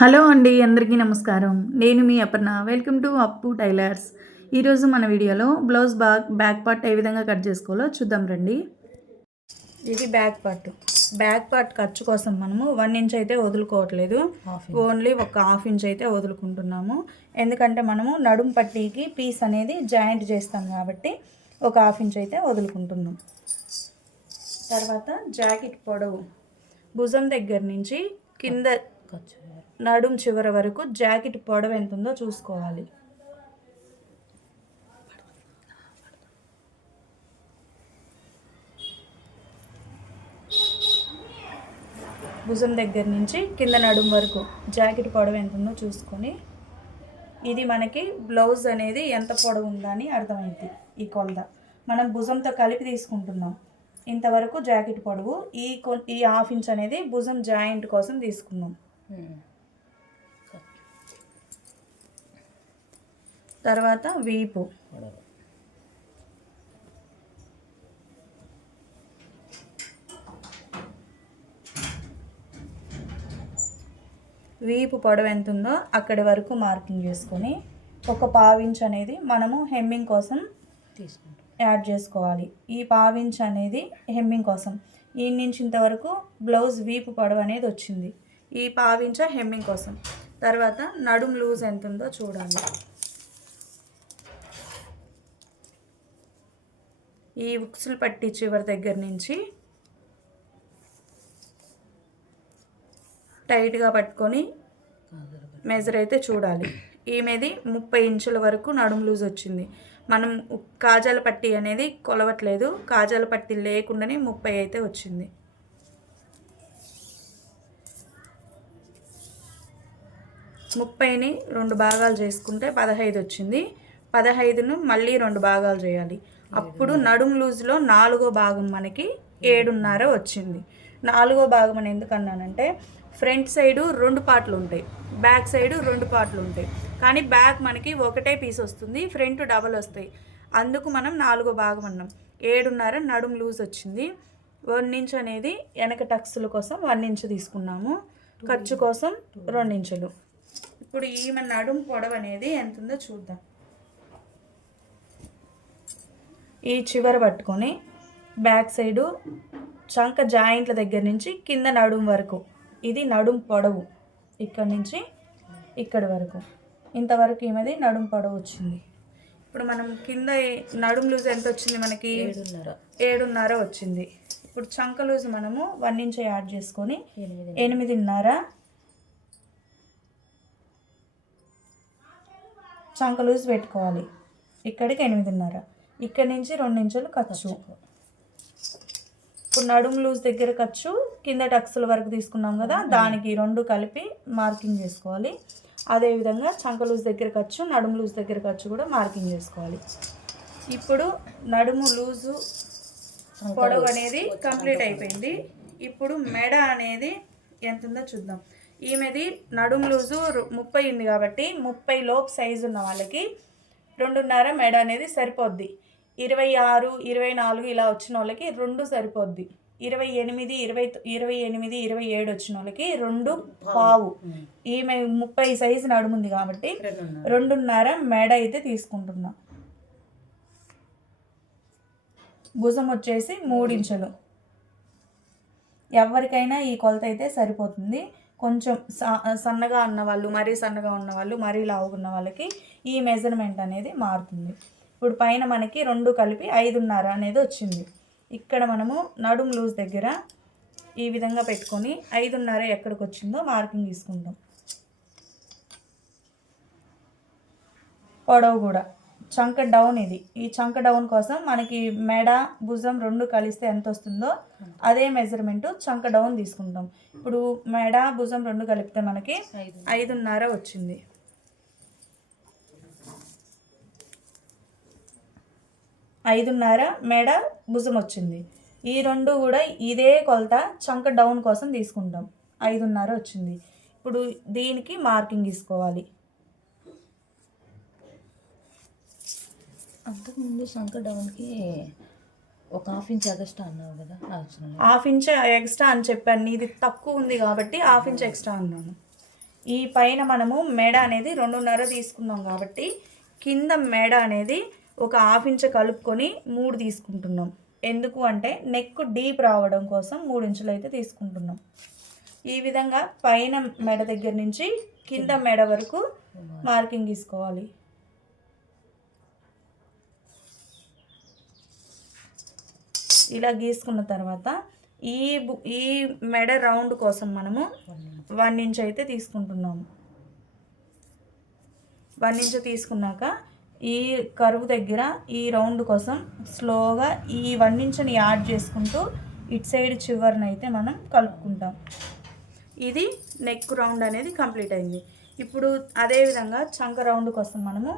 Hello అండి, అందరికీ నమస్కారం. నేను మీ అపర్ణ. వెల్కమ్ టు అప్పు టైలర్స్. ఈరోజు మన వీడియోలో బ్లౌజ్ బ్యాక్ పార్ట్ ఏ విధంగా కట్ చేసుకోవాలో చూద్దాం రండి. ఇది బ్యాక్ పార్ట్ ఖర్చు కోసం మనము 1 ఇంచ్ అయితే వదులుకోవట్లేదు, ఓన్లీ ఒక 1/2 ఇంచ్ అయితే వదులుకుంటున్నాము. ఎందుకంటే మనము నడుం పట్టీకి పీస్ అనేది జాయింట్ చేస్తాం కాబట్టి ఒక 1/2 ఇంచ్ అయితే వదులుకుంటున్నాం. తర్వాత జాకెట్ పొడవు భుజం దగ్గర నుంచి కింద నడుం చివరి వరకు జాకెట్ పొడవు ఎంత ఉందో చూసుకోవాలి. భుజం దగ్గర నుంచి కింద నడుం వరకు జాకెట్ పొడవు ఎంత ఉందో చూసుకొని, ఇది మనకి బ్లౌజ్ అనేది ఎంత పొడవు ఉందని అర్థమైంది. ఈ కొలత మనం భుజంతో కలిపి తీసుకుంటున్నాం. ఇంతవరకు జాకెట్ పొడవు, ఈ 1/2 ఇంచ్ అనేది భుజం జాయింట్ కోసం తీసుకున్నాం. తర్వాత వీపు పొడవు ఎంత ఉందో అక్కడి వరకు మార్కింగ్ చేసుకొని ఒక 1/2 ఇంచ్ అనేది మనము హెమ్మింగ్ కోసం యాడ్ చేసుకోవాలి. ఈ 1/2 ఇంచ్ అనేది హెమ్మింగ్ కోసం. ఈ నుంచి ఇంతవరకు బ్లౌజ్ వీపు పొడవు అనేది వచ్చింది. ఈ 1/2 ఇంచ్ హెమ్మింగ్ కోసం. తర్వాత నడుం లూజ్ ఎంత ఉందో చూడాలి. ఈ ఉక్సులు పట్టి చివరి దగ్గర నుంచి టైట్గా పట్టుకొని మెజర్ అయితే చూడాలి. ఈమెది 30 ఇంచుల వరకు నడుం లూజ్ వచ్చింది. మనం కాజాల పట్టి అనేది కొలవట్లేదు, కాజాల పట్టి లేకుండానే 30 అయితే వచ్చింది. ముప్పైని 2 భాగాలు చేసుకుంటే 15 వచ్చింది. 15ను మళ్ళీ 2 భాగాలు చేయాలి. అప్పుడు నడుం లూజ్లో 4వ భాగం మనకి 7.5 వచ్చింది. 4వ భాగం అని ఎందుకన్నానంటే, ఫ్రంట్ సైడు 2 పార్ట్లు ఉంటాయి, బ్యాక్ సైడు 2 పార్ట్లు ఉంటాయి. కానీ బ్యాక్ మనకి ఒకటే పీస్ వస్తుంది, ఫ్రంట్ డబల్ వస్తాయి. అందుకు మనం 4వ భాగం అన్నాం. 7.5 నడుం లూజ్ వచ్చింది. 1 ఇంచ్ అనేది వెనక టక్స్ల కోసం 1 ఇంచ్ తీసుకున్నాము, ఖర్చు కోసం 2 ఇంచులు. ఇప్పుడు ఈమె నడుం పొడవు అనేది ఎంత ఉందో చూద్దాం. ఈ చివర పట్టుకొని బ్యాక్ సైడు చంక జాయింట్ల దగ్గర నుంచి కింద నడుం వరకు, ఇది నడుం పొడవు. ఇక్కడ నుంచి ఇక్కడ వరకు ఇంతవరకు ఈమెది నడుం పొడవు వచ్చింది. ఇప్పుడు మనం కింద నడుం లూజ్ ఎంత వచ్చింది మనకి? 7.5 వచ్చింది. ఇప్పుడు చంక లూజ్ మనము 1 ఇంచ్ యాడ్ చేసుకొని 8.5 చంక లూజ్ పెట్టుకోవాలి. ఇక్కడికి 8.5, ఇక్కడ నుంచి 2 ఇంచులు ఖర్చు. ఇప్పుడు నడుం లూజ్ దగ్గర ఖర్చు కింద టక్స్ల వరకు తీసుకున్నాం కదా, దానికి 2 కలిపి మార్కింగ్ చేసుకోవాలి. అదేవిధంగా చంక లూజ్ దగ్గర ఖర్చు, నడుము లూజ్ దగ్గర ఖర్చు కూడా మార్కింగ్ చేసుకోవాలి. ఇప్పుడు నడుము లూజు పొడవు అనేది కంప్లీట్ అయిపోయింది. ఇప్పుడు మెడ అనేది ఎంత ఉందో చూద్దాం. ఈమెది నడుము లూజు 30 ఉంది కాబట్టి 30 లోపు సైజు ఉన్న వాళ్ళకి 2.5 మెడ అనేది సరిపోద్ది. 26, 24 ఇలా వచ్చిన వాళ్ళకి 2 సరిపోద్ది. 28, 27 వచ్చిన వాళ్ళకి 2.5. ఈమె 30 సైజు నడుముంది కాబట్టి 2.5 మెడ అయితే తీసుకుంటున్నాం. భుజం వచ్చేసి 3 ఇంచులు. ఎవరికైనా ఈ కొలత అయితే సరిపోతుంది. కొంచెం సన్నగా ఉన్నవాళ్ళు, మరీ సన్నగా ఉన్నవాళ్ళు, మరీ లావుగా ఉన్న వాళ్ళకి ఈ మెజర్మెంట్ అనేది మారుతుంది. ఇప్పుడు పైన మనకి 2 కలిపి 5.5 అనేది వచ్చింది. ఇక్కడ మనము నడుం లూజ్ దగ్గర ఈ విధంగా పెట్టుకొని 5.5 ఎక్కడికి వచ్చిందో మార్కింగ్ తీసుకుంటాం. పొడవు కూడా చంక డౌన్, ఇది ఈ చంక డౌన్ కోసం మనకి మెడ భుజం 2 కలిస్తే ఎంత వస్తుందో అదే మెజర్మెంట్ చంక డౌన్ తీసుకుంటాం. ఇప్పుడు మెడ భుజం 2 కలిపితే మనకి 5.5 వచ్చింది. 5.5 మెడ భుజం వచ్చింది. ఈ 2 కూడా ఇదే కొలత చంక డౌన్ కోసం తీసుకుంటాం. 5.5 వచ్చింది. ఇప్పుడు దీనికి మార్కింగ్ తీసుకోవాలి. అంతకుముందు చంక డౌన్కి ఒక 1/2 ఇంచ్ ఎక్స్ట్రా అన్నావు కదా, 1/2 ఇంచ్ ఎక్స్ట్రా అని చెప్పాను. ఇది తక్కువ ఉంది కాబట్టి 1/2 ఇంచ్ ఎక్స్ట్రా అన్నాను. ఈ పైన మనము మెడ అనేది 2.5 తీసుకున్నాం కాబట్టి కింద మెడ అనేది ఒక 1/2 ఇంచ్ కలుపుకొని 3 తీసుకుంటున్నాం. ఎందుకు అంటే నెక్ డీప్ రావడం కోసం 3 ఇంచులు అయితే తీసుకుంటున్నాం. ఈ విధంగా పైన మెడ దగ్గర నుంచి కింద మెడ వరకు మార్కింగ్ తీసుకోవాలి. ఇలా గీసుకున్న తర్వాత ఈ మెడ రౌండ్ కోసం మనము 1 ఇంచ్ అయితే తీసుకుంటున్నాము. 1 ఇంచ్ తీసుకున్నాక ఈ కరువు దగ్గర ఈ రౌండ్ కోసం స్లోగా ఈ 1 ఇంచ్ని యాడ్ చేసుకుంటూ ఇటు సైడ్ చివరిని అయితే మనం కలుపుకుంటాం. ఇది నెక్ రౌండ్ అనేది కంప్లీట్ అయింది. ఇప్పుడు అదేవిధంగా చంక రౌండ్ కోసం మనము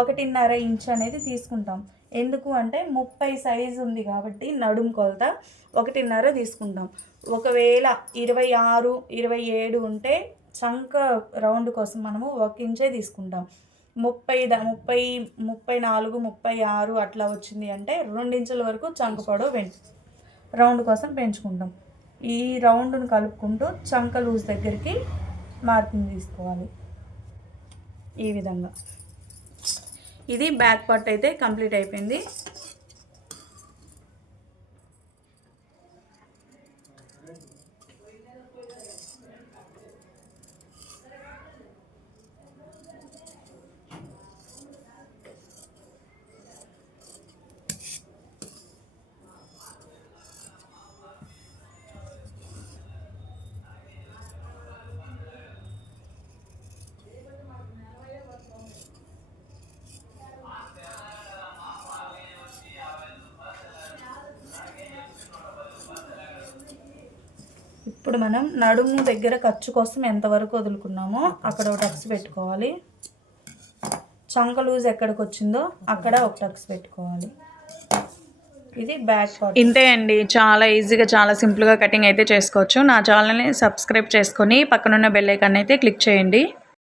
1.5 ఇంచ్ అనేది తీసుకుంటాం. ఎందుకు అంటే 30 సైజు ఉంది కాబట్టి నడుము కొలత 1.5 తీసుకుంటాం. ఒకవేళ 26, 27 ఉంటే చంక రౌండ్ కోసం మనము 1 ఇంచే తీసుకుంటాం. 30, 34, 36 అట్లా వచ్చింది అంటే 2 ఇంచుల వరకు చంక పొడవు రౌండ్ కోసం పెంచుకుంటాం. ఈ రౌండ్ను కలుపుకుంటూ చంక లూజ్ దగ్గరికి మార్కింగ్ తీసుకోవాలి. ఈ విధంగా ఇది బ్యాక్ పార్ట్ అయితే కంప్లీట్ అయిపోయింది. ఇప్పుడు మనం నడుము దగ్గర ఖర్చు కోసం ఎంతవరకు వదులుకున్నామో అక్కడ ఒక టక్స్ పెట్టుకోవాలి. చంక లూజ్ ఎక్కడికి వచ్చిందో అక్కడ ఒక టక్స్ పెట్టుకోవాలి. ఇది బ్యాక్ పార్ట్. ఇంతే అండి, చాలా ఈజీగా చాలా సింపుల్గా కటింగ్ అయితే చేసుకోవచ్చు. నా ఛానల్ని సబ్స్క్రైబ్ చేసుకొని పక్కనున్న బెల్ ఐకాన్ అయితే క్లిక్ చేయండి.